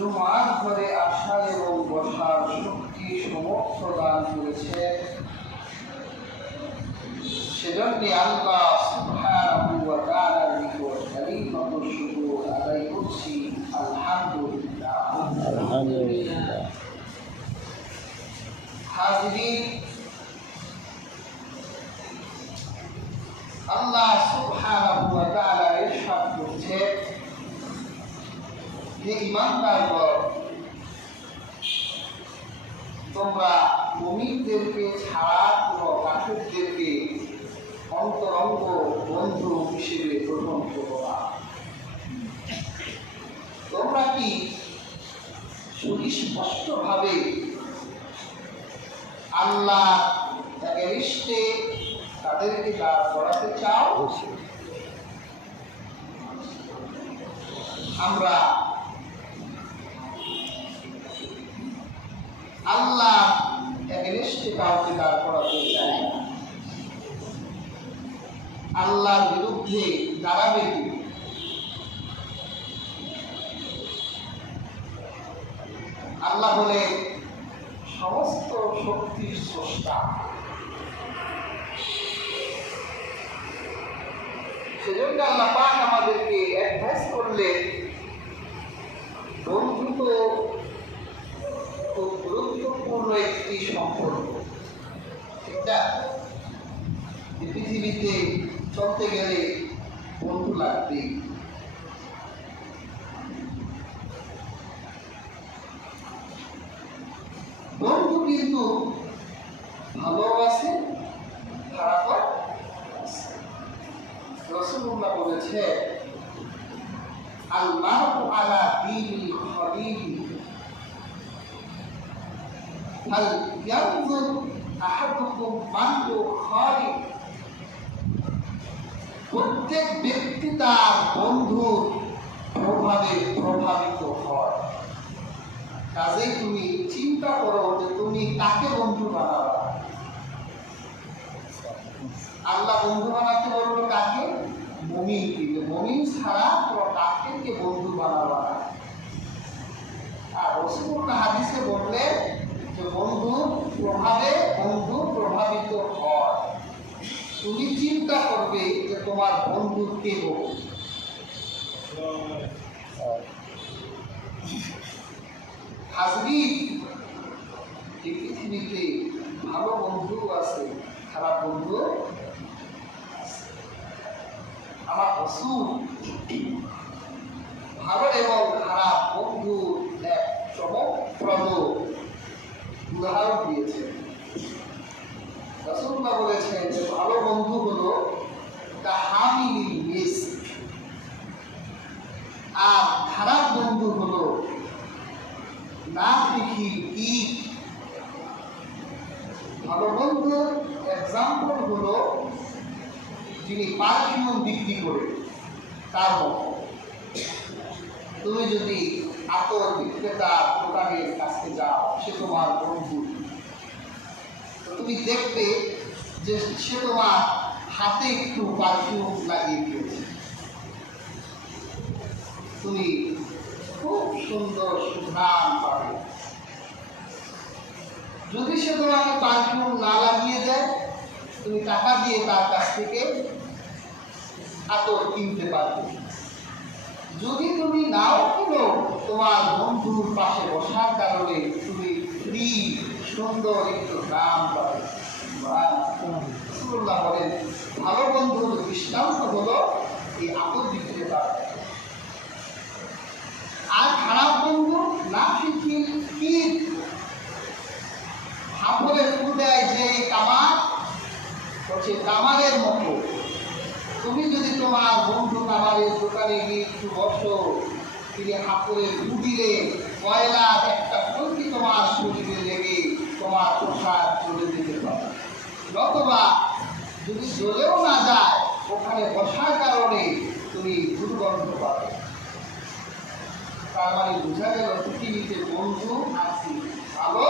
জুমার ঘরে আসার এবং বসার শক্তি সমর্থ দান করেছে। সেজন্য আল্লাহ সুবহানাহু ওয়া তাআলার নিকট কালিমাতু শুকর আদায় করছি, আলহামদুলিল্লাহ। আলহামদুলিল্লাহ। হাজিরিন, আল্লাহ সুবহানাহু ওয়া তাআলা ইরশাদ করছে যে ঈমানদারগণ, তোমরা মুমিনদেরকে ছাড়া কোনো কাফিরদেরকে অন্তরঙ্গ বন্ধু হিসেবে গ্রহণ করো না। তোমরা কি সুস্পষ্টভাবে আল্লাহ এগেইনস্টে তাদেরকে দাঁড় করাতে চাও? আমরা আল্লাহ এগেইনস্টে কাউকে দাঁড় করাতে চাই না। আল্লাহর বিরুদ্ধে দাঁড়াবে কি? আল্লাহ বলে সমস্ত শক্তির স্রষ্টা। সেজন্য আল্লাহ পাক আমাদেরকে অ্যাডভাইস করলেন, বন্ধুত্ব খুব গুরুত্বপূর্ণ একটি সম্পর্ক। এটা পৃথিবীতে চলতে গেলে বন্ধু লাগবে। বন্ধু কিন্তু ভালো আছে, খারাপ আছে। রাসূলুল্লাহ বলেছে, আল মারউ আলা দীনিল খলিল ফাল ইয়ানজুর আহাদুকুম মান খালিল। প্রত্যেক ব্যক্তি তার বন্ধুর প্রভাবে প্রভাবিত হয়। কাজেই তুমি চিন্তা করো যে তুমি কাকে বন্ধু বানাবা। আল্লাহ বন্ধু বানাতে বললো কাকে? মুমিনকে। মুমিন ছাড়া তোমরা কাফিরকে বন্ধু বানাবা না। আর রাসূলুল্লাহ হাদিসে বললেন যে বন্ধুর প্রভাবে বন্ধু প্রভাবিত হয়। তুমি চিন্তা করবে যে তোমার বন্ধু কে হবে। হাজরিন, এই পৃথিবীতে ভালো বন্ধু আছে, খারাপ বন্ধু আছে। আমার রাসূল ভালো এবং খারাপ বন্ধু এক চমকপ্রদ উদাহরণ দিয়েছেন। রাসূলুল্লাহ বলেছেন যে ভালো বন্ধু হলো কাহামিলিল মিস্ক, আর খারাপ বন্ধু হলো নাফিখিল ঈদ। ভালো বন্ধুর এক্সাম্পল হলো যিনি পারফিউম বিক্রি করে তার মতো। তুমি যদি আতর বিক্রেতার দোকানের কাছে যাও, সে তোমার বন্ধু, তুমি দেখবে যে সে তোমার হাতে একটু পারফিউম লাগিয়ে দিয়েছে, তুমি খুব সুন্দর সুঘ্রাণ পাবে। যদি সে তোমাকে পারফিউম না লাগিয়ে দেয়, তুমি টাকা দিয়ে তার কাছ থেকে আতর কিনতে পারবে। যদি তুমি নাও কিনো, তোমার বন্ধুর পাশে বসার কারণে তুমি ফ্রি সুন্দর একটু দাম পাবে। রাসূলুল্লাহ বলেন, ভালো বন্ধুর দৃষ্টান্ত হলো এই আতর বিক্রেতা। আর খারাপ বন্ধু নাফিখিল ঈদ, হাফরে ফুল দেয় যে কামার, হচ্ছে কামারের মতো। তুমি যদি তোমার বন্ধু কামারের দোকানে গিয়ে একটু বসো, তিনি হাফরে ফু দিলে কয়লার একটা ফুলকি তোমার শরীরে লেগে তোমার পোশাক চলে যেতে পারে। অথবা যদি জ্বলেও না যায়, ওখানে বসার কারণে তুমি দুর্গন্ধ পাবে। তার মানে বোঝা গেল পৃথিবীতে বন্ধু আছে, ভালো